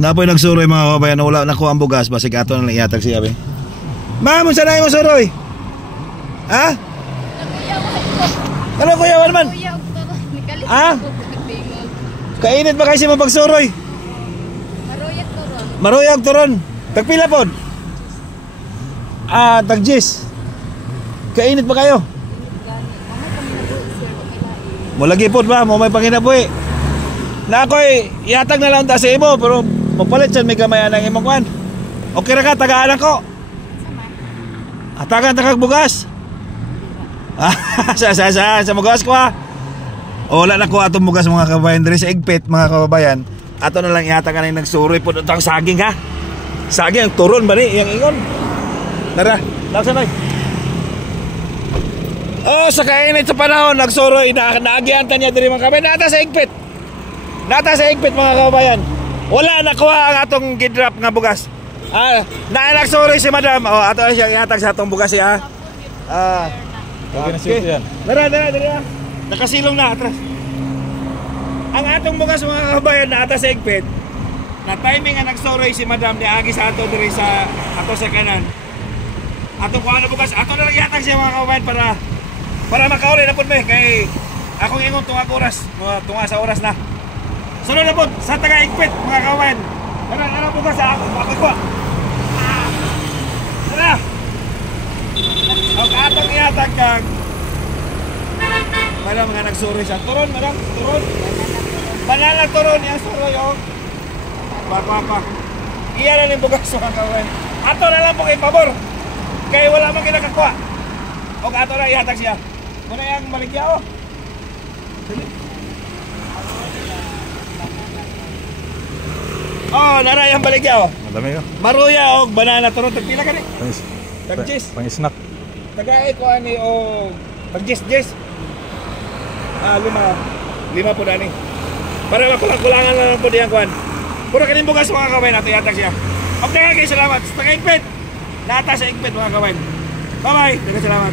Napoy nagsuroy mga kabayan, wala na ko ang bugas, basig ato na lang ihatag siya be. Ma'am, saan na mo suroy? Ha? Ano kuya man? Ha? Kainit ba kasi mo pagsuroy? Maruyag turon. Tagpila pod? Tagjis. Kainit ba kayo? Mulagi pod ba? Mo may panginabuhi. Na ako'y ihatag na lang ta sa imo, pero magpalit siya may kamayan ng imong kwan. Okay ra ka, tagaan ako. Atagan takag bugas. Sa bugas ko ha. O wala na ko atong bugas mga kababayan diri sa Igpit mga kababayan. Ato na lang ihatag ka na nagsuroy po itong saging ha. Saging ang turon ba ni? Yang ingon. Tara, laksan ay. Oh, sa kainit sa panahon nagsuroy naagiantan niya diri mga kababayan. Nata sa Igpit. Nata sa Igpit mga kababayan. Wala nakuha ang atong gidrap nga bugas. Nagsuroy si madam. Oh, ato na siya ihatag sa atong bugas ha. Okay na siya yan. Dara. Nakasilong na atras. Ang atong bugas mga kababayan na ata sa Igpit, na timing nga nagsuroy si madam ni agi sa ato diri sa ato sa kanan. Atong kuha na bugas, ato na lang ihatag siya mga kababayan para makauli na pud me kay akong ingon tunga sa oras na. Sunod na pud sa taga Igpit mga kababayan. Tara bugas sa ako kuha. Tara. Okay, atong ihatag kag madam nga nagsuroy siya. Turon, madam, turon. Banana turon yung suroy, oh. Papa. Iyan na yung bugas mga kawan. Ato na lang po kay pabor. Kaya wala mang kinakakuha. O ato na ihatag siya. Muna yung maligya, oh. Oh, nara yung baligya, oh. Madami ko. Maruya, oh. Banana turon. Tagpila ka ni. Tagjis. Pang-snack. Tagay ko ani, oh. Tagjis. Lima po dani. Para makulang-kulangan na lang po diyan kuan. Puro kanin bugas mga kabayan nato yatag siya. Okay, salamat. Sa Igpit. Nata sa Igpit mga kabayan. Bye-bye. Salamat.